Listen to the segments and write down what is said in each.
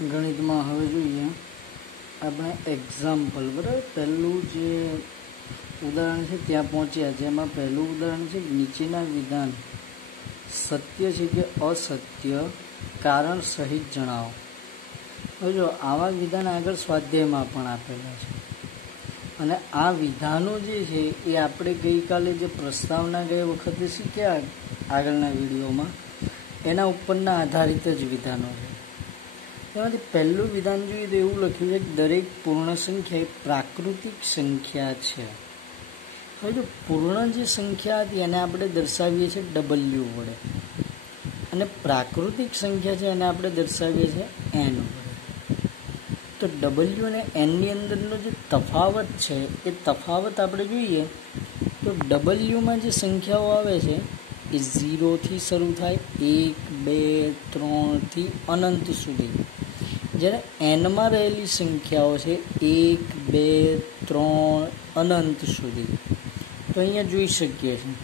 ગણિતમાં હવે જોઈએ આપણે એક્ઝામ્પલ, બરાબર. પહેલું જે ઉદાહરણ છે ત્યાં પહોંચ્યા, જેમાં પહેલું ઉદાહરણ છે નીચેના વિધાન સત્ય છે કે અસત્ય કારણ સહિત જણાવો. હવે જો આવા વિધાન આગળ સ્વાધ્યાયમાં પણ આપેલા છે, અને આ વિધાનો જે છે એ આપણે ગઈકાલે જે પ્રસ્તાવના ગઈ વખતે શીખ્યા આગળના વિડીયોમાં, એના ઉપરના આધારિત જ વિધાનો છે. એમાંથી પહેલું વિધાન જોઈએ તો એવું લખ્યું છે કે દરેક પૂર્ણ સંખ્યા એ પ્રાકૃતિક સંખ્યા છે. હવે જો પૂર્ણ જે સંખ્યા હતી એને આપણે દર્શાવીએ છીએ ડબલ્યુ વડે, અને પ્રાકૃતિક સંખ્યા છે એને આપણે દર્શાવીએ છીએ એન વડે. તો ડબલ્યુ અને એનની અંદરનો જે તફાવત છે એ તફાવત આપણે જોઈએ તો ડબલ્યુમાં જે સંખ્યાઓ આવે છે એ 0થી શરૂ થાય, 1, 2, 3થી અનંત સુધી. જ્યારે એનમાં રહેલી સંખ્યાઓ છે 1, 2, 3 અનંત સુધી. તો અહીંયા જોઈ શકીએ છીએ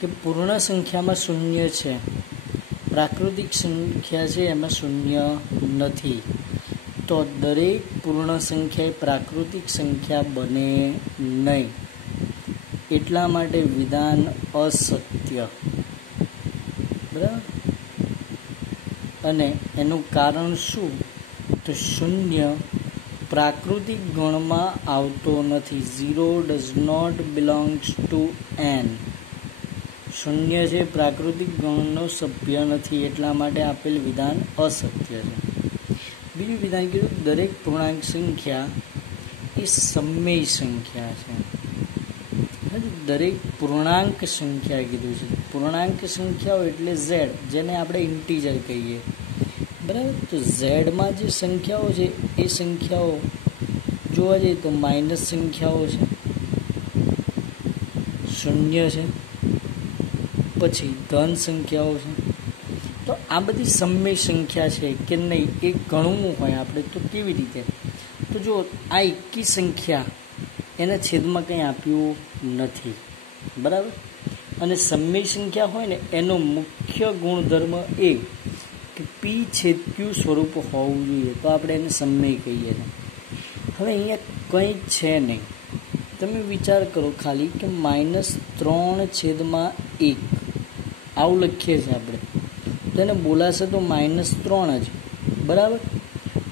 કે પૂર્ણ સંખ્યામાં શૂન્ય છે, પ્રાકૃતિક સંખ્યા છે એમાં શૂન્ય નથી. તો દરેક પૂર્ણ સંખ્યા એ પ્રાકૃતિક સંખ્યા બને નહીં, એટલા માટે વિધાન અસત્ય, બરાબર. અને એનું કારણ શું? તો શૂન્ય પ્રાકૃતિક ગણમાં આવતો નથી. 0 does not belongs to n. શૂન્ય છે પ્રાકૃતિક ગણનો સભ્ય નથી, એટલા માટે આપેલ વિધાન અસત્ય છે. બીજું વિધાન કીધું દરેક પૂર્ણાંક સંખ્યા એ સમમેય સંખ્યા છે. દરેક પૂર્ણાંક સંખ્યા કીધું છે. પૂર્ણાંક સંખ્યાઓ એટલે ઝેડ, જેને આપણે ઇન્ટીજર કહીએ, બરાબર. તો ઝેડમાં જે સંખ્યાઓ છે એ સંખ્યાઓ જોવા જઈએ તો માઇનસ સંખ્યાઓ છે, શૂન્ય છે, પછી ધન સંખ્યાઓ છે. તો આ બધી સમમેય સંખ્યા છે કે નહીં એ ગણવું હોય આપણે તો કેવી રીતે? તો જો આ એકી સંખ્યા એના છેદમાં કંઈ આપ્યું નથી, બરાબર. અને સમમેય સંખ્યા હોય ને એનો મુખ્ય ગુણધર્મ એ કે પી છેદ ક્યુ સ્વરૂપ હોવું જોઈએ, તો આપણે એને સમમેય કહીએ છીએ. હવે અહીંયા કંઈ છે નહીં. તમે વિચાર કરો ખાલી કે -3/1 આવું લખીએ છીએ આપણે, તો એને બોલાશે તો -3 જ, બરાબર.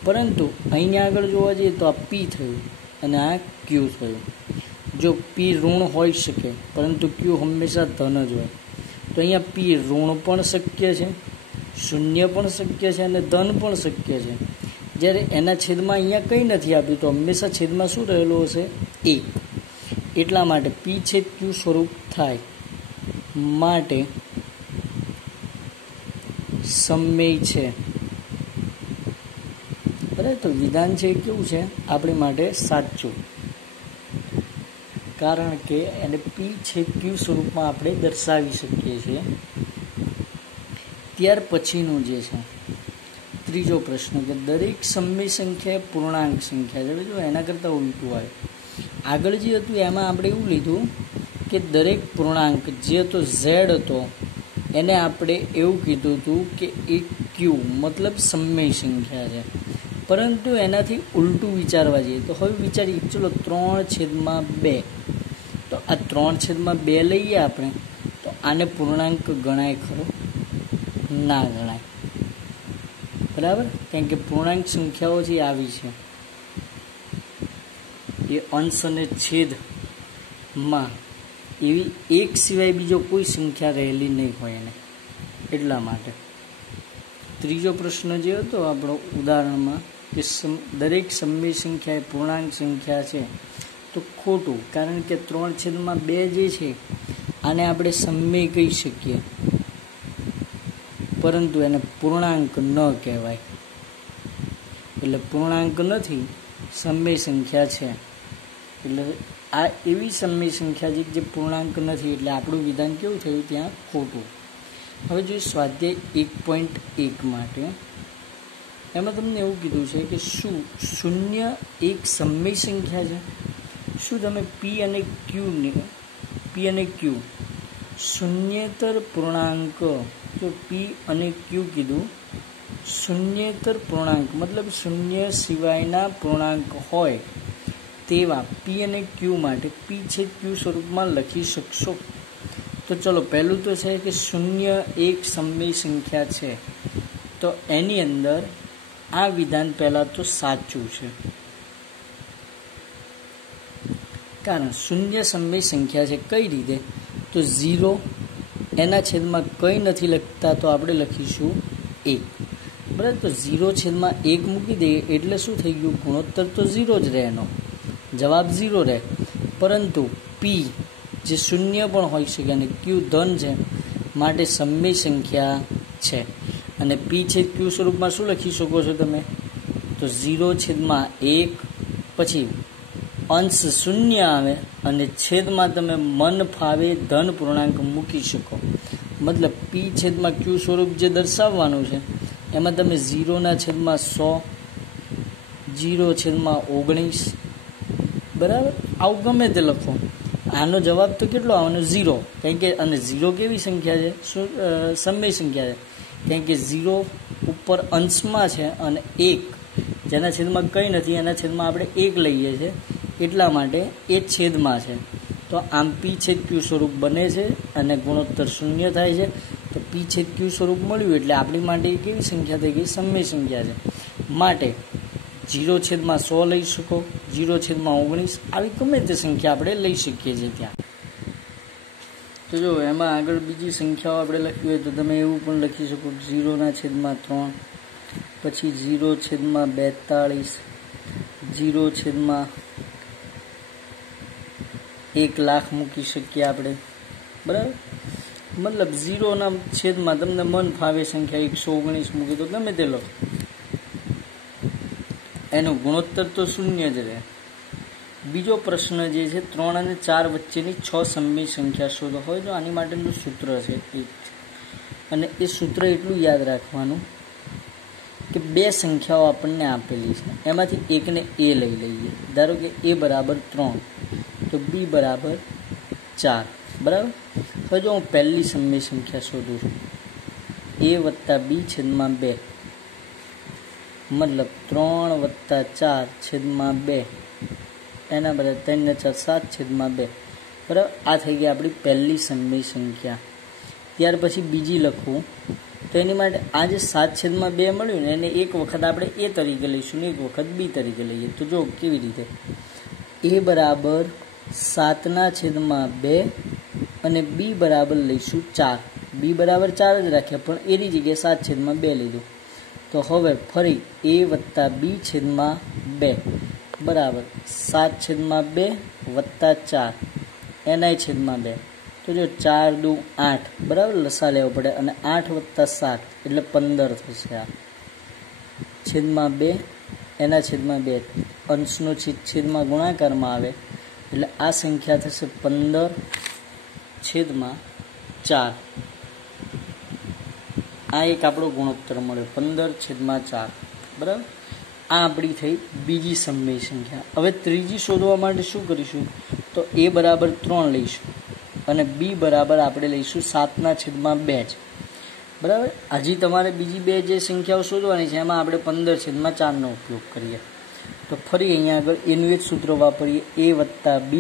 પરંતુ અહીંયા આગળ જોવા જઈએ તો આ પી થયું અને આ ક્યુ થયું. જો પી ઋણ હોઈ શકે પરંતુ ક્યુ હંમેશા ધન જ હોય, તો અહીંયા પી ઋણ પણ શક્ય છે, શૂન્ય પણ શક્ય છે અને ધન પણ શક્ય છે. જ્યારે એના છેદમાં અહીંયા કંઈ નથી આપ્યું તો હંમેશા છેદમાં શું રહેલું હશે? 1. એટલા માટે પી છેદ ક્યુ સ્વરૂપ થાય માટે સમમેય છે, બરાબર. તો વિધાન છે કેવું છે આપણી માટે? સાચું, કારણ કે એને પી છેદ ક્યુ સ્વરૂપમાં આપણે દર્શાવી શકીએ છીએ. ત્યાર પછીનું જે છે ત્રીજો પ્રશ્ન કે દરેક સમમેય સંખ્યા એ પૂર્ણાંક સંખ્યા છે. જો એના કરતાં ઉલટું આવે, આગળ જે હતું એમાં આપણે એવું લીધું કે દરેક પૂર્ણાંક જે હતો ઝેડ હતો એને આપણે એવું કીધું હતું કે એ ક્યુ મતલબ સમમેય સંખ્યા છે. પરંતુ એનાથી ઉલટું વિચારવા જઈએ તો હવે વિચારીએ, ચલો 3/2, તો આ 3/2 લઈએ આપણે, તો આને પૂર્ણાંક ગણાય ખરો? ના ગણાય, બરાબર. કારણ કે પૂર્ણાંક સંખ્યાઓ જે આવી છે એ અંશ અને છેદમાં એવી એક સિવાય બીજો કોઈ સંખ્યા રહેલી નહીં હોય એને, એટલા માટે. ત્રીજો પ્રશ્ન જે હતો આપણો ઉદાહરણમાં કે દરેક સમમેય સંખ્યા એ પૂર્ણાંક સંખ્યા છે, તો ખોટું. કારણ કે 3/2 જે છે આને આપણે સમમેય કહી શકીએ, પરંતુ એને પૂર્ણાંક ન કહેવાય. એટલે પૂર્ણાંક નથી, સમમેય સંખ્યા છે. એટલે આ એવી સમમેય સંખ્યા છે જે પૂર્ણાંક નથી, એટલે આપણું વિધાન કેવું થયું? ત્યાં ખોટું. હવે જો સ્વાધ્યાય 1.1 માટે એમાં તમને એવું કીધું છે કે શું શૂન્ય એક સમમેય સંખ્યા છે? શું તમે પી અને ક્યુ શૂન્યેતર પૂર્ણાંક, જો પી અને ક્યુ કીધું શૂન્યેતર પૂર્ણાંક મતલબ શૂન્ય સિવાયના પૂર્ણાંક હોય તેવા પી અને ક્યુ માટે પી છેદ ક્યુ સ્વરૂપમાં લખી શકશો? તો ચલો, પહેલું તો છે કે શૂન્ય એક સમય સંખ્યા છે, તો એની અંદર આ વિધાન પહેલાં તો સાચું છે, કારણ શૂન્ય સમય સંખ્યા છે. કઈ રીતે? તો 0 એના છેદમાં કંઈ નથી લખતા, તો આપણે લખીશું 1, બરાબર. તો 0/1 મૂકી દઈએ એટલે શું થઈ ગયું? ગુણોત્તર તો 0 જ રહે, એનો જવાબ 0 રહે. પરંતુ પી જે શૂન્ય પણ હોઈ શકે અને ક્યુ ધન છે, માટે સમય સંખ્યા છે. અને પી છેદ ક્યુ સ્વરૂપમાં શું લખી શકો છો તમે? તો 0/1, પછી અંશ શૂન્ય આવે અને છેદમાં તમે મન ફાવે ધન પૂર્ણાંક મૂકી શકો. મતલબ પી છેદમાં ક્યુ સ્વરૂપ જે દર્શાવવાનું છે એમાં તમે 0/100, 0/19, બરાબર, આવું ગમે તે લખો. આનો જવાબ તો કેટલો આવવાનો? 0. કારણ કે અને 0 કેવી સંખ્યા છે? સમય સંખ્યા છે. કારણ કે 0 ઉપર અંશમાં છે અને 1 જેના છેદમાં કંઈ નથી એના છેદમાં આપણે 1 લઈએ છીએ, એટલા માટે એ છેદમાં છે. તો આમ પી છેદ ક્યુ સ્વરૂપ બને છે અને ગુણોત્તર 0 થાય છે. તો પી છેદ ક્યુ સ્વરૂપ મળ્યું એટલે આપણી માટે કેવી સંખ્યા થઈ ગઈ? સમય સંખ્યા છે. માટે 0/100 લઈ શકો, 0/19, આવી ગમે તે સંખ્યા આપણે લઈ શકીએ છીએ ત્યાં. તો જો એમાં આગળ બીજી સંખ્યાઓ આપણે લખવી હોય તો તમે એવું પણ લખી શકો 0/3, પછી 0/42, 0/1,00,000 મૂકી શકીએ આપણે, બરાબર. મતલબ 0/છેદમાં તમને મન ફાવે સંખ્યા 119 મૂકી તો ગમે તે લખો, એનું ગુણોત્તર તો 0 જ રહે. બીજો પ્રશ્ન જે છે 3 અને 4 વચ્ચેની 6 સમય સંખ્યા શોધો. હોય તો આની માટેનું સૂત્ર છે એક, અને એ સૂત્ર એટલું યાદ રાખવાનું કે બે સંખ્યાઓ આપણને આપેલી છે, એમાંથી એકને એ લઈ લઈએ. ધારો કે a બરાબર 3 તો b બરાબર 4, બરાબર. હવે જો હું પહેલી સમય સંખ્યા શોધું છું, a વત્તા b છેદમાં 2, મતલબ 3 વત્તા 4 છેદમાં 2, એના બરાબર 3 ને 4 7 છેદમાં 2, બરાબર. આ થઈ ગઈ આપણી પહેલી સમય સંખ્યા. ત્યાર પછી બીજી લખવું તો એની માટે આ જે 7 છેદમાં 2 મળ્યું ને એને એક વખત આપણે a તરીકે લઈશું ને એક વખત b તરીકે લઈએ. તો જો કેવી રીતે, a બરાબર 7/2 અને b બરાબર લઈશું 4. b બરાબર 4 જ રાખ્યા પણ એની જગ્યાએ 7/2 લીધું. તો હવે ફરી a વત્તા b છેદમાં 2 બરાબર 7/2 વત્તા 4 એના છેદમાં 2. તો જો 4 દુ 8, બરાબર, લસા લેવો પડે, અને 8 વત્તા 7 એટલે 15 થશે. આ છેદમાં 2 એના છેદમાં 2, અંશનો છેદમાં ગુણાકારમાં આવે એટલે આ સંખ્યા થશે 15/4. આ એક આપણો ગુણોત્તર મળ્યો 15/4, બરાબર. આ આપણી થઈ બીજી સમય સંખ્યા. હવે ત્રીજી શોધવા માટે શું કરીશું? તો a બરાબર 3 લઈશું અને b બરાબર આપણે લઈશું 7/2 જ, બરાબર. હજી તમારે બીજી બે જે સંખ્યાઓ શોધવાની છે એમાં આપણે 15/4નો ઉપયોગ કરીએ. તો ફરી અહીંયા આગળ એનું એક સૂત્ર વાપરીએ, a વત્તા b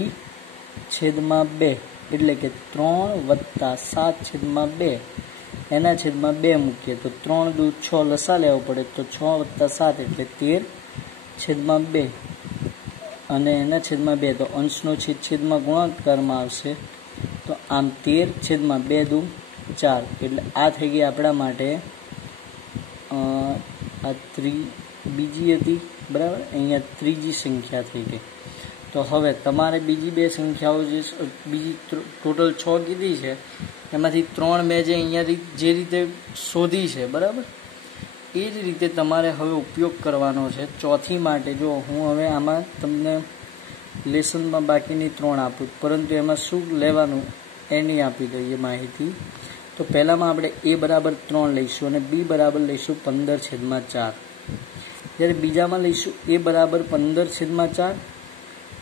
છેદમાં 2 એટલે કે 3 વત્તા 7/2 એના છેદમાં 2 મૂકીએ તો 3 દુ 6 લસા લેવો પડે તો 6 વત્તા 7 એટલે 13/2 અને એના છેદમાં 2 તો અંશનો છેદમાં ગુણાકારમાં આવશે. તો આમ 13/2 દુ 4 એટલે આ થઈ ગઈ આપણા માટે આ બીજી હતી, બરાબર. અહીંયા ત્રીજી સંખ્યા થઈ ગઈ. તો હવે તમારે બીજી બે સંખ્યાઓ જે બીજી ટોટલ 6 કીધી છે એમાંથી 3 મેં જે અહીંયા જે રીતે શોધી છે, બરાબર, એ જ રીતે તમારે હવે ઉપયોગ કરવાનો છે ચોથી માટે. જો હું હવે આમાં તમને લેસનમાં બાકીની 3 આપું, પરંતુ એમાં શું લેવાનું એની આપી દઈએ માહિતી. તો પહેલામાં આપણે a બરાબર 3 લઈશું અને b બરાબર લઈશું 15/4. જ્યારે બીજામાં લઈશું a બરાબર 15/4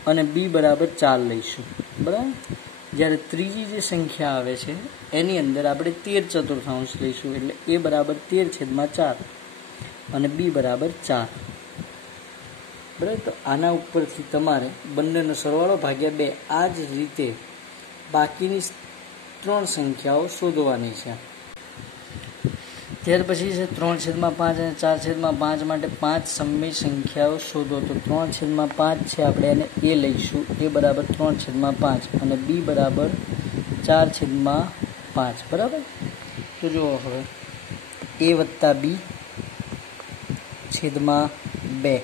અને b બરાબર 4 લઈશું, બરાબર. જ્યારે ત્રીજી જે સંખ્યા આવે છે એની અંદર આપણે 13/4 લઈશું એટલે a બરાબર 13/4. અને બી બરાબર 4. બરાબર, તો આના ઉપરથી તમારે બંનેનો સરવાળો ભાગ્યા 2 આ જ રીતે બાકીની 3 સંખ્યાઓ શોધવાની છે. ત્યાર પછી છે 3/5 અને 4/5 માટે 5 સમય સંખ્યાઓ શોધો. તો 3/5 છે, આપણે એને એ લઈશું, એ બરાબર 3/5 અને બી બરાબર 4/5. બરાબર, તો જુઓ હવે એ વત્તા બી છેદમાં 2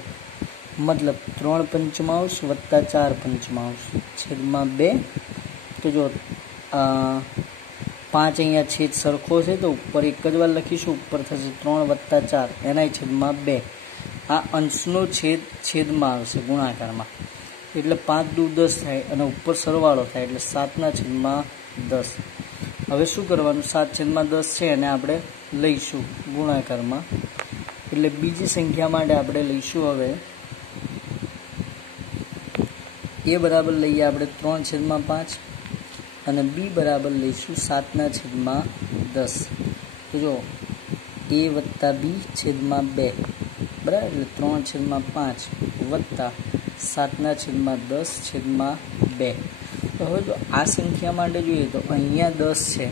મતલબ 3/5 વત્તા 4/5 છેદમાં 2. તો જો 5 અહીંયા છેદ સરખો છે તો ઉપર એક જ વાર લખીશું, ઉપર થશે 3 વત્તા 4 એના છેદમાં 2. આ અંશનો છેદમાં આવશે ગુણાકારમાં, એટલે 5 દુ 10 થાય અને ઉપર સરવાળો થાય એટલે 7/10. હવે શું કરવાનું, 7/10 છે અને આપણે લઈશું ગુણાકારમાં, એટલે બીજી સંખ્યા માટે આપણે લઈશું હવે એ બરાબર લઈએ આપણે 3/5 અને બી બરાબર લઈશું 7/10. તો જો એ વત્તા બી છેદમાં 2 બરાબર, એટલે 3/5 વત્તા 7/10 છેદમાં 2. તો હવે જો આ સંખ્યા માટે જોઈએ તો અહીંયા 10 છે,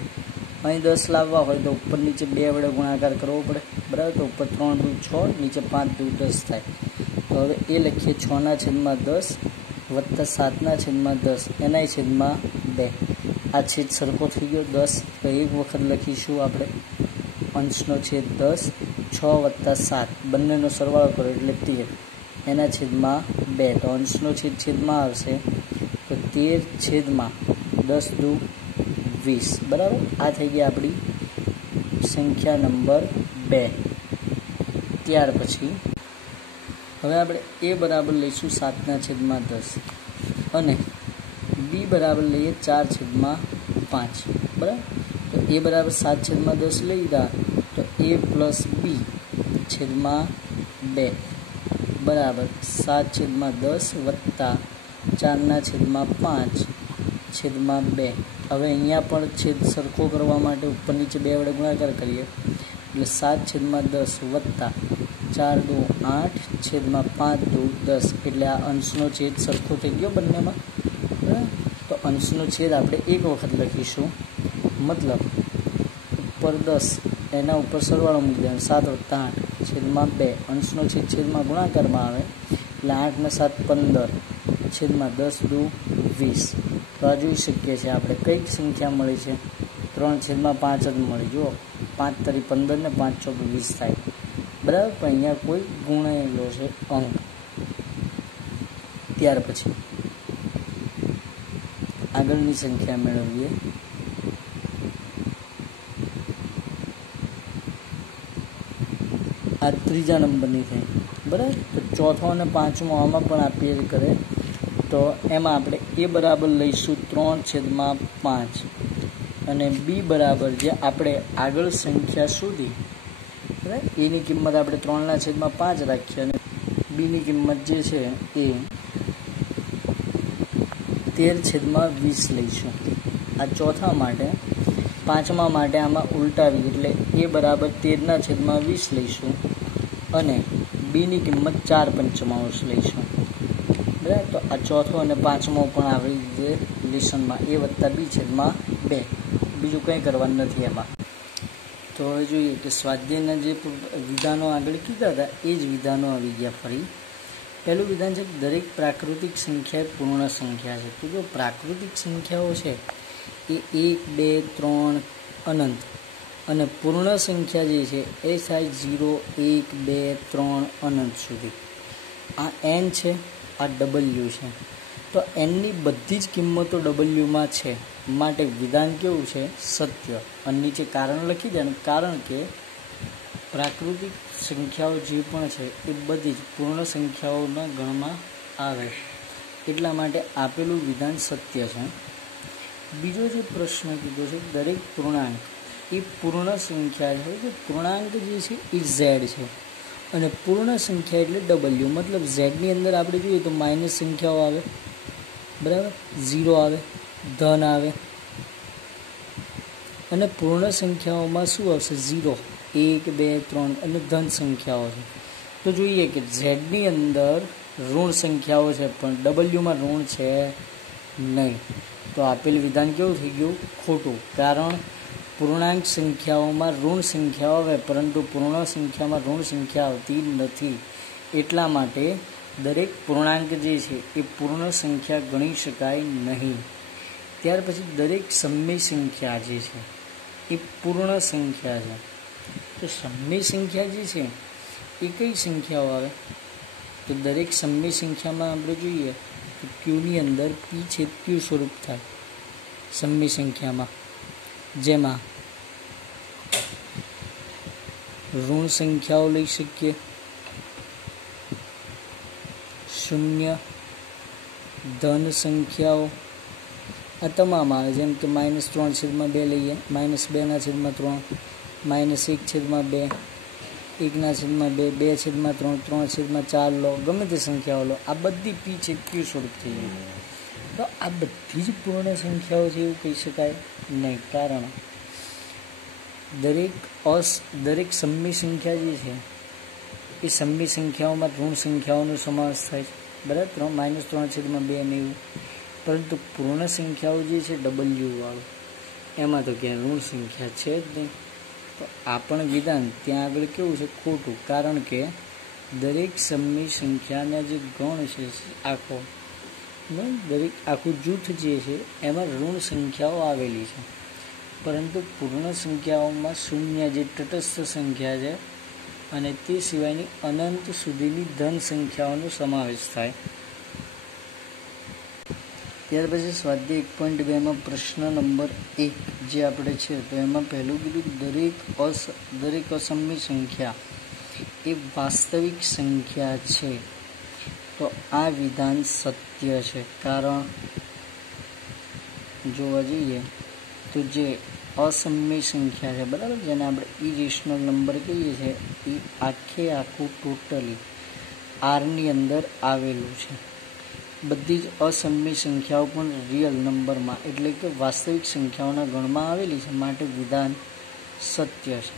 અહીં 10 લાવવા હોય તો ઉપર નીચે 2 વડે ગુણાકાર કરવો પડે. બરાબર, તો ઉપર 3 દુ 6 નીચે 5 દુ 10 થાય. તો હવે એ લખીએ 6/10 વત્તા 7/10 એના છેદમાં 2. આ છેદ સરખો થઈ ગયો 10, તો એક વખત લખીશું આપણે અંશનો છેદ 10, 6 વત્તા 7 બંનેનો સરવાળો કરો એટલે 13 એના છેદમાં 2. તો અંશનો છેદમાં આવશે તો 13/10 દુ 20. બરાબર, આ થઈ ગઈ આપણી સંખ્યા નંબર 2. ત્યાર પછી હવે આપણે એ બરાબર લઈશું 7/10 અને બી બરાબર લઈએ 4/5. બરાબર, તો એ બરાબર 7/10 લઈ લીધા તો એ પ્લસ બી છેદમાં 2 બરાબર 7/10 વત્તા 4/5 છેદમાં 2. હવે અહીંયા પણ છેદ સરખો કરવા માટે ઉપર નીચે 2 વડે ગુણાકાર કરીએ એટલે 7/10 વત્તા 4 દુ 8 છેદમાં 5 દુ 10. એટલે આ અંશનો છેદ સરખો થઈ ગયો બંનેમાં. બરાબર, તો અંશનો છેદ આપણે એક વખત લખીશું, મતલબ ઉપર 10 એના ઉપર સરવાળો મૂકી દેવાનો 7 વત્તા 8 છેદમાં 2. અંશનો છેદમાં ગુણાકારમાં આવે એટલે 8 ને 7 15 છેદમાં 10 દુ 20. તો આ જોઈ શકીએ છીએ આપણે કઈ સંખ્યા મળી છે, 3/5 જ મળી. જુઓ 5 તરી 15 ને 5 ચોક 20 થાય. બરાબર, પણ અહીંયા કોઈ ગુણેલો છે અંક. ત્યાર પછી આગળની સંખ્યા મેળવીએ. આ ત્રીજા નંબરની થઈ. બરાબર, તો ચોથો અને પાંચમો આમાં પણ આપીએ કરે તો એમાં આપણે એ બરાબર લઈશું 3/5 અને બી બરાબર જે આપણે આગળ સંખ્યા શોધી, બરાબર, એની કિંમત આપણે 3/5 રાખીએ અને બીની કિંમત જે છે એ 13/20 લઈશું. આ ચોથા માટે. પાંચમા માટે આમાં ઉલટાવી એટલે એ બરાબર 13/20 લઈશું અને બીની કિંમત 4/5 લઈશું. બરાબર, તો આ ચોથો અને પાંચમો પણ આવી રીતે રિલેશનમાં એ વત્તા બી છેદમાં 2. બીજું કંઈ કરવાનું નથી એમાં. તો હવે જોઈએ કે સ્વાધ્યાયના જે વિધાનો આગળ કીધા હતા એ જ વિધાનો આવી ગયા ફરી. પહેલું વિધાન છે કે દરેક પ્રાકૃતિક સંખ્યા એ પૂર્ણ સંખ્યા છે. તો જો પ્રાકૃતિક સંખ્યાઓ છે એ 1, 2, 3 અનંત અને પૂર્ણ સંખ્યા જે છે એ થાય 0, 1, 2, 3 અનંત સુધી. આ n છે, આ W છે. તો nની બધી જ કિંમતો Wમાં છે, માટે વિધાન કેવું છે, સત્ય. અને નીચે કારણ લખી દે, કારણ કે પ્રાકૃતિક સંખ્યાઓ જે પણ છે એ બધી જ પૂર્ણ સંખ્યાઓના ગણમાં આવે, એટલા માટે આપેલું વિધાન સત્ય છે. બીજો જે પ્રશ્ન કીધો છે દરેક પૂર્ણાંક એ પૂર્ણ સંખ્યા છે. કે પૂર્ણાંક જે છે એ Z છે અને પૂર્ણ સંખ્યા એટલે W. મતલબ ઝેડની અંદર આપણે જોઈએ તો માઇનસ સંખ્યાઓ આવે, બરાબર, 0 આવે, ધન આવે અને પૂર્ણ સંખ્યાઓમાં શું આવશે, 0. 1, 2, 3 અને ધન સંખ્યાઓ છે. તો જોઈએ કે ઝેડની અંદર ઋણ સંખ્યાઓ છે પણ ડબલ્યુમાં ઋણ છે નહીં. તો આપેલ વિધાન કેવું થઈ ગયું? ખોટું. કારણ પૂર્ણાંક સંખ્યાઓમાં ઋણ સંખ્યાઓ આવે પરંતુ પૂર્ણ સંખ્યામાં ઋણ સંખ્યા આવતી નથી. એટલા માટે દરેક પૂર્ણાંક જે છે એ પૂર્ણ સંખ્યા ગણી શકાય નહીં. ત્યાર પછી દરેક સમય સંખ્યા જે છે એ પૂર્ણ સંખ્યા છે. તો સમય સંખ્યા જે છે એ કઈ સંખ્યાઓ આવે? તો દરેક સમય સંખ્યામાં આપણે જોઈએ તો ક્યુની અંદર પી છેદ ક્યુ સ્વરૂપ થાય સમય સંખ્યામાં, જેમાં ઋણ સંખ્યાઓ લઈ શકીએ, 0, ધન સંખ્યાઓ આ તમામ આવે. જેમ કે -3/2 લઈએ, -2/3, -1/2, 1/2, 2/3, 3/4 લો, ગમે તે સંખ્યાઓ લો, આ બધી પી છે ક્યુ સ્વરૂપ થઈ જાય. તો આ બધી જ પૂર્ણ સંખ્યાઓ છે એવું કહી શકાય નહીં. કારણ દરેક સમય સંખ્યા જે છે એ સમય સંખ્યાઓમાં ઋણ સંખ્યાઓનો સમાવેશ થાય છે, બરાબર, -3/2 ને એવું. પરંતુ પૂર્ણ સંખ્યાઓ જે છે ડબલ્યુ વાળું, એમાં તો ક્યાંય ઋણ સંખ્યા છે જ નહીં. તો આ પણ વિધાન ત્યાં આગળ કેવું છે? ખોટું. કારણ કે દરેક સમય સંખ્યાના જે ગણ છે દરેક આખું જૂથ જે છે એમાં ઋણ સંખ્યાઓ આવેલી છે, પરંતુ પૂર્ણ સંખ્યાઓમાં 0 જે તટસ્થ સંખ્યા છે અને તે સિવાયની અનંત સુધીની ધન સંખ્યાઓનો સમાવેશ થાય. ત્યાર પછી સ્વાધ્યાય 1.2માં પ્રશ્ન નંબર 1 જે આપણે છે તો એમાં પહેલું કીધું દરેક અસમય સંખ્યા એ વાસ્તવિક સંખ્યા છે. તો આ વિધાન સત્ય છે. કારણ જોવા જઈએ તો જે અસમય સંખ્યા છે, બરાબર, જેને આપણે ઇરેશનલ નંબર કહીએ છીએ, એ આખું ટોટલી આરની અંદર આવેલું છે. બધી જ અસમય સંખ્યાઓ પણ રિયલ નંબરમાં એટલે કે વાસ્તવિક સંખ્યાઓના ગણમાં આવેલી છે, માટે વિધાન સત્ય છે.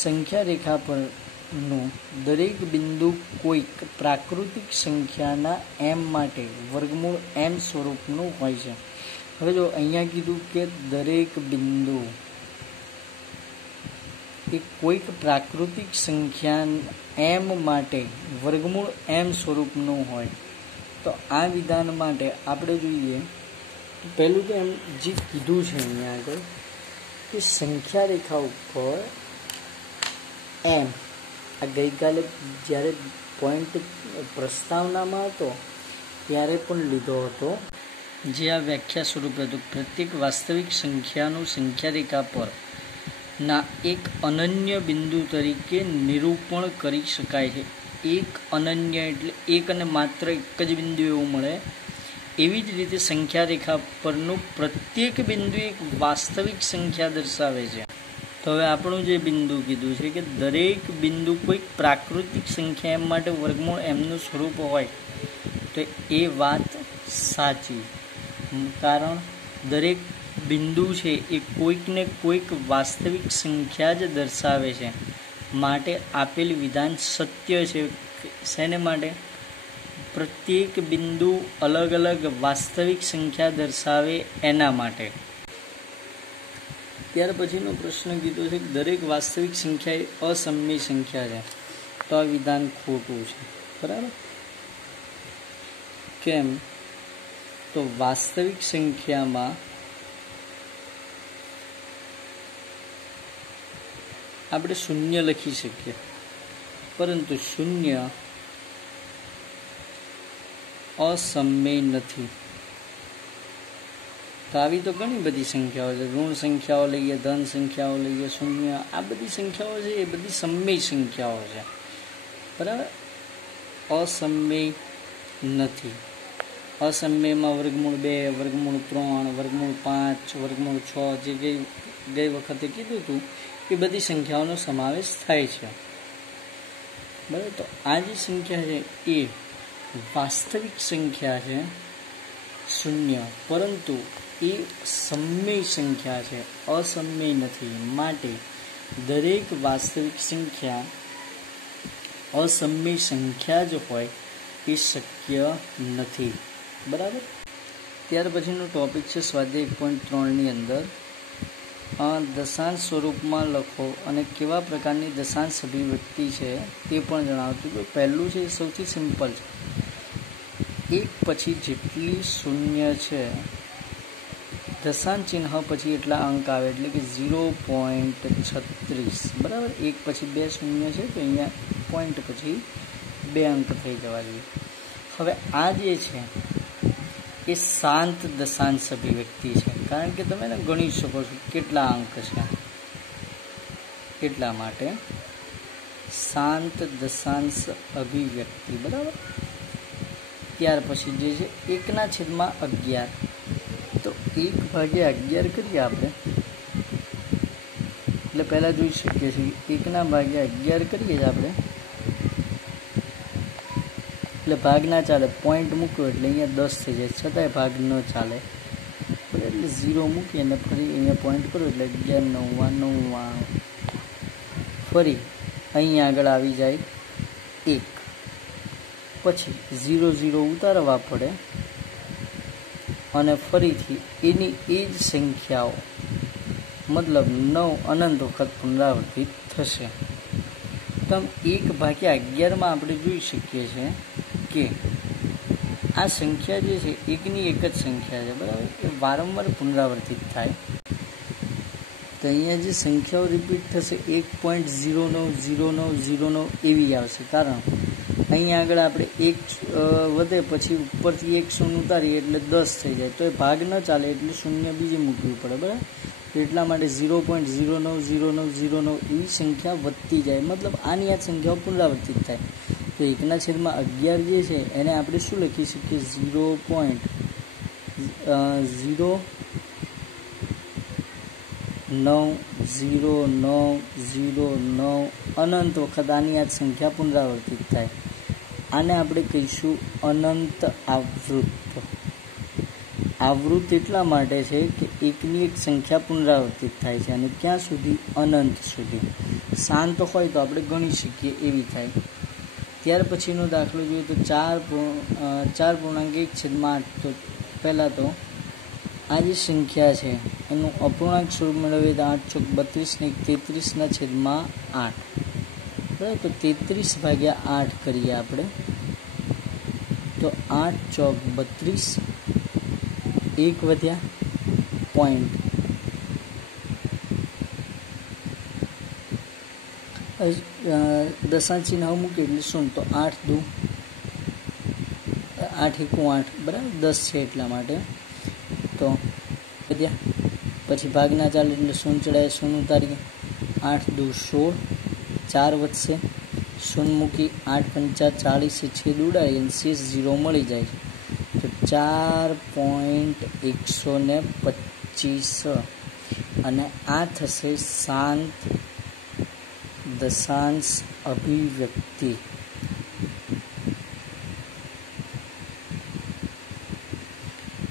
સંખ્યા રેખા પરનું દરેક બિંદુ કોઈક પ્રાકૃતિક સંખ્યાના m માટે વર્ગમૂળ m સ્વરૂપનું હોય છે. હવે જો અહીંયા કીધું કે દરેક બિંદુ એ કોઈક પ્રાકૃતિક સંખ્યા m માટે વર્ગમૂળ m સ્વરૂપનું હોય. તો આ વિધાન માટે આપણે જોઈએ પહેલું તો એમ જે કીધું છે અહીંયા આગળ કે સંખ્યા રેખા ઉપર m, આ ગઈકાલે જ્યારે પોઈન્ટ પ્રસ્તાવનામાં હતો ત્યારે પણ લીધો હતો, જે આ વ્યાખ્યા સ્વરૂપે હતું. પ્રત્યેક વાસ્તવિક સંખ્યાનું સંખ્યા રેખા પર ના એક અનન્ય બિંદુ તરીકે નિરૂપણ કરી શકાય છે. એક અનન્ય એટલે એક અને માત્ર એક જ બિંદુ એવું મળે. એવી જ રીતે સંખ્યા રેખા પરનું પ્રત્યેક બિંદુ એક વાસ્તવિક સંખ્યા દર્શાવે છે. તો હવે આપણું જે બિંદુ કીધું છે કે દરેક બિંદુ કોઈક પ્રાકૃતિક સંખ્યા m માટે વર્ગમૂળ mનું સ્વરૂપ હોય, તો એ વાત સાચી. કારણ દરેક બિંદુ છે એ કોઈકને કોઈક વાસ્તવિક સંખ્યા જ દર્શાવે છે, માટે આપેલ વિધાન સત્ય છે. શેને માટે? પ્રત્યેક બિંદુ અલગ અલગ વાસ્તવિક સંખ્યા દર્શાવે એના માટે. ત્યાર પછીનો પ્રશ્ન કીધો છે કે દરેક વાસ્તવિક સંખ્યા એ અસમય સંખ્યા છે. તો આ વિધાન ખોટું છે, બરાબર. કેમ? તો વાસ્તવિક સંખ્યામાં આપણે 0 લખી શકીએ, પરંતુ 0 અસમય નથી. તો આવી તો ઘણી બધી સંખ્યાઓ છે. ઋણ સંખ્યાઓ લઈએ, ધન સંખ્યાઓ લઈએ, 0, આ બધી સંખ્યાઓ છે એ બધી સમય સંખ્યાઓ છે, બરાબર. અસમય નથી. અસમયમાં વર્ગમૂળ 2, વર્ગમૂળ 3, વર્ગમૂળ 5, વર્ગમૂળ 6 જે ગઈ વખતે કીધું હતું એ બધી સંખ્યાઓનો સમાવેશ થાય છે, બરાબર. તો આ જે સંખ્યા છે એ વાસ્તવિક સંખ્યા છે 0, પરંતુ એ સમય સંખ્યા છે, અસમય નથી. માટે દરેક વાસ્તવિક સંખ્યા અસમય સંખ્યા જ હોય એ શક્ય નથી. બરાબર. ત્યાર પછીનો ટોપિક છે સ્વાધ્યાય 1.3ની અંદર દશાંશ સ્વરૂપમાં લખો અને કેવા પ્રકારની દશાંશ અભિવ્યક્તિ છે તે પણ જણાવતું. તો પહેલું છે એ સૌથી સિમ્પલ છે. એક પછી જેટલી શૂન્ય છે દશાંશ ચિહ્ન પછી એટલા અંક આવે એટલે કે 0.36. બરાબર. એક પછી 2 શૂન્ય છે તો અહીંયા પોઈન્ટ પછી 2 અંક થઈ જવા જોઈએ. હવે આ જે છે એ શાંત દશાંશ અભિવ્યક્તિ છે, કારણ કે તમે ગણી શકો છો કેટલા અંક છે, એટલા માટે શાંત દશાંશ અભિવ્યક્તિ. બરાબર. ત્યાર પછી જે છે 1/11. તો 1/11 કરીએ આપણે, એટલે પહેલા જોઈ શકીએ છીએ 1/11 કરીએ આપણે એટલે ભાગ ના ચાલે. પોઈન્ટ મૂક્યો એટલે અહીંયા 10 થઈ જાય, છતાંય ભાગ ન ચાલે. એટલે 0 મૂકી અને ફરી અહીંયા પોઈન્ટ કરો એટલે 11 9 99. ફરી અહીંયા આગળ આવી જાય 1, પછી 0 0 ઉતારવા પડે અને ફરીથી એની એ જ સંખ્યાઓ મતલબ 9 અનંત વખત પુનરાવર્તિત થશે. તો આમ 1/11 આપણે જોઈ શકીએ છીએ કે આ સંખ્યા જે છે એકની એક જ સંખ્યા છે. બરાબર. એ વારંવાર પુનરાવર્તિત થાય. તો અહીંયા જે સંખ્યાઓ રિપીટ થશે 1.090909 એવી આવશે, કારણ અહીંયા આગળ આપણે 1 વધે પછી ઉપરથી 1 શૂન્ય ઉતારીએ એટલે 10 થઈ જાય, તો એ ભાગ ન ચાલે એટલે શૂન્ય બીજી મૂકવી પડે. બરાબર. એટલા માટે 0.090909 એવી સંખ્યા વધતી જાય, મતલબ આની આ સંખ્યાઓ પુનરાવર્તિત થાય. તો 1/11 જે છે એને આપણે શું લખી શકીએ? 0.090909 અનંત વખત આની આ સંખ્યા પુનરાવર્તિત થાય. આને આપણે કહીશું અનંત આવૃત્ત. આવૃત્ત એટલા માટે છે કે એકની એક સંખ્યા પુનરાવર્તિત થાય છે, અને ક્યાં સુધી? અનંત સુધી. શાંત હોય તો આપણે ગણી શકીએ એવી થાય. ત્યાર પછીનો દાખલો જોઈએ તો 4.1/8. તો પહેલાં તો આ જે સંખ્યા છે એનું અપૂર્ણાંક સ્વરૂપ મેળવીએ તો 8 ચોક 32 ને 33/8. બરાબર. તો 33/8 કરીએ આપણે તો 8 ચોક 32, 1 વધ્યા પોઈન્ટ, દશાંશ ચિહ્ન મૂકીએ એટલે શું? તો 8 દુ 8 એકું 8. બરાબર. 10 છે એટલા માટે. તો વધ્યા પછી ભાગ ના ચાલે એટલે શૂન્ય ચડાય, શૂન્ય ઉતારીએ. 8 દુ 16, 4 વધશે, શૂન્ય મૂકી 8 પંચા 40 છેદ ઉડાડી અને શેષ 0 મળી જાય. તો 4.125 અને આ થશે શાંત દશાંશ અભિવ્યક્તિ.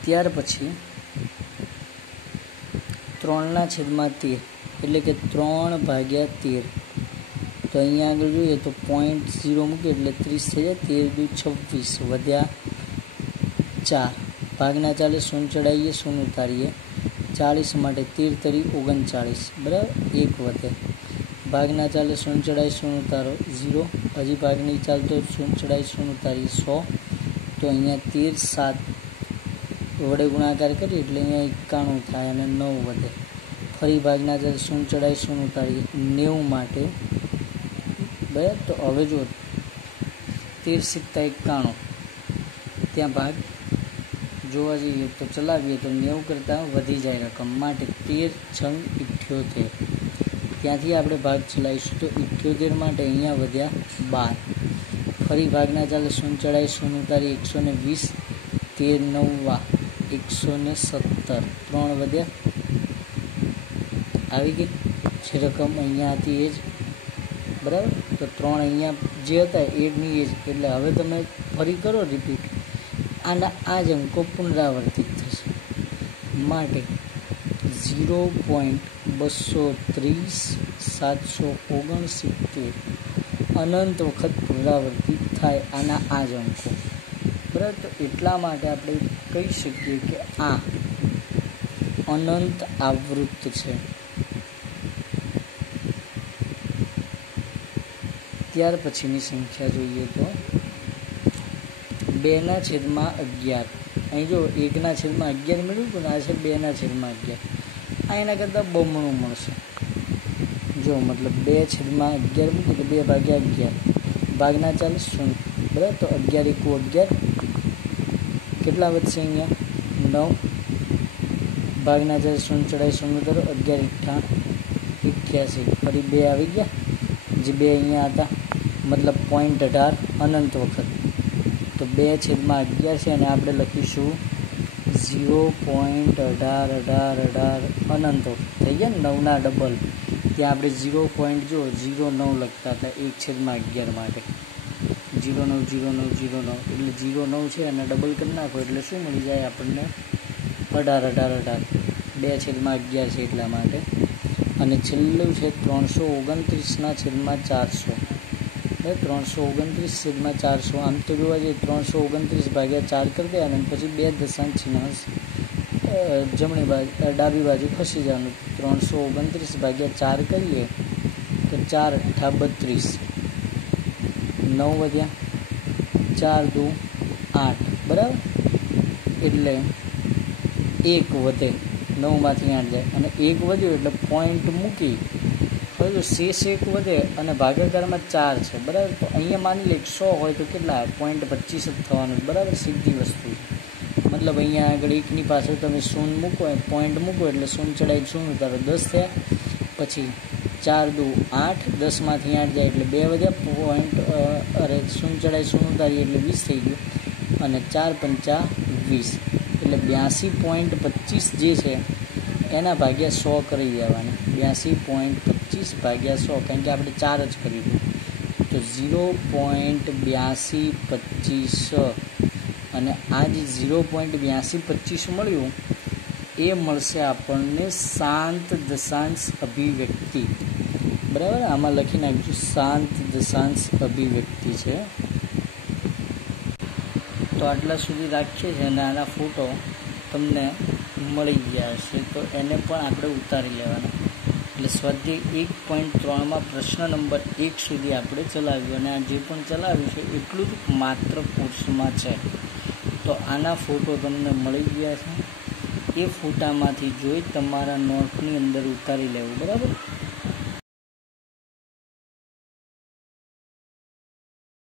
ત્યાર પછી 3/13 એટલે કે 3/13. તો અહીંયા આગળ જોઈએ તો 0.0 મૂકીએ એટલે 30 થઈ જાય. 13 દુ 26 વધ્યા 4. ભાગના ચાલે શૂન્ય ચડાવીએ, શૂન્ય ઉતારીએ. 40 માટે 13 તરી 39. બરાબર. 1 વધે. ભાગના ચાલે શૂન્ય ચડાવી, શૂન્ય ઉતારો 0. હજી ભાગ નહીં ચાલતો, શૂન્ય ચડાવી, શૂન્ય ઉતારીએ 100. તો અહીંયા 13 7 વડે ગુણાકાર કરીએ એટલે અહીંયા 91 થાય અને 9 વધે. ફરી ભાગના ચાલે શૂન્ય ચડાવી, શૂન્ય ઉતારીએ 90 માટે. બરાબર. તો હવે જો 13 × 91 ત્યાં ભાગ જોવા જઈએ તો ચલાવીએ તો 90 કરતાં વધી જાય રકમ, માટે 13×78. ત્યાંથી આપણે ભાગ ચલાવીશું તો 78 માટે અહીંયા વધ્યા 12. ફરી ભાગના ચાલે શૂન્ય ચડાવી, શૂન્ય ઉતારી 120. 13 9 117. 3 વધ્યા આવી ગઈ છે રકમ અહીંયા હતી એ જ. બરાબર. તો 3 અહીંયા જે હતા એની એ જ, એટલે હવે તમે ફરી કરો રિપીટ, આના આ જ અંકો પુનરાવર્તિત થશે. માટે 0.230 અનંત વખત પુનરાવર્તિત થાય આના આ જ અંકો. બરાબર, તો એટલા માટે આપણે કહી શકીએ કે આ અનંત આવૃત્ત છે. ત્યાર પછીની સંખ્યા જોઈએ તો 2/11. અહીં જો 1/11 મળ્યું હતું ને, આ છે 2/11. આ એના કરતાં બમણું મળશે. જો મતલબ 2/11 મૂકી તો 2/11 ભાગના 40 0. બરાબર, તો 11 × 11 કેટલા વધશે? અહીંયા 9 ભાગના 40 0 ચડાઈ 0 કરો 11 × 88. ફરી 2 આવી ગયા, જે 2 અહીંયા હતા, મતલબ 0.18 અનંત વખત. તો 2/11 છે અને આપણે લખીશું 0.1818 અનંત વખત. થઈ ગયા ને, 9ના ડબલ. ત્યાં આપણે 0.09 લખતા હતા 1/11 માટે. 090909 એટલે 09 છે અને ડબલ કરી નાખો એટલે શું મળી જાય આપણને? 18 2/11 છે એટલા માટે. અને છેલ્લું છે 329/400. 329/400. આમ તો જોવા જઈએ 329/4 કરી દે અને પછી 2 દશાંશ ચિહ્ન જમણી બાજુ ડાબી બાજુ ખસી જવાનું. 329/4 કરીએ તો 4 × 32, 9 વધ્યા, 4 × 2 = 8. બરાબર, એટલે 1 વધે, 9માંથી 8 જાય અને 1 વધ્યો એટલે પોઈન્ટ મૂકી હવે જો શેષ 1 વધે અને ભાગાકારમાં 4 છે. બરાબર, તો અહીંયા માની લે 100 હોય તો કેટલા? 0.25 જ થવાનું. બરાબર, સીધી વસ્તુ. મતલબ અહીંયા આગળ 1ની પાછળ તમે શૂન્ય મૂકો, પોઈન્ટ મૂકો એટલે શૂન્ય ચડાઈ 0 ઉતારો 10 થયા. પછી 4 × 2 = 8, 10માંથી 8 જાય એટલે 2 વધ્યા, પોઈન્ટ શૂન્ય ચડાઈ 0 ઉતારીએ એટલે 20 થઈ ગયું. અને 4 × 5 = 20 એટલે 82.25 જે છે એના ભાગ્યા 100 કરી દેવાના. 82.25 ભાગ્યા 100, કારણ કે આપણે 4 જ કરી દઉં તો 0.8225. અને આ જે 0.8225 મળ્યું એ મળશે આપણને શાંત દશાંશ અભિવ્યક્તિ. બરાબર, આમાં લખી નાખીશું શાંત દશાંશ અભિવ્યક્તિ છે. તો આટલા સુધી રાખીએ છીએ અને આના ફોટો તમને મળી ગયા હશે તો એને પણ આપણે ઉતારી લેવાના. એટલે સ્વાધ્યાય 1.3માં પ્રશ્ન નંબર 1 સુધી આપણે ચલાવ્યું અને આ જે પણ ચલાવ્યું છે એટલું જ માત્ર કોર્સમાં છે. તો આના ફોટો તમને મળી ગયા છે. એ ફોટામાંથી જોઈ તમારા નોટની અંદર ઉતારી લેવું. બરાબર.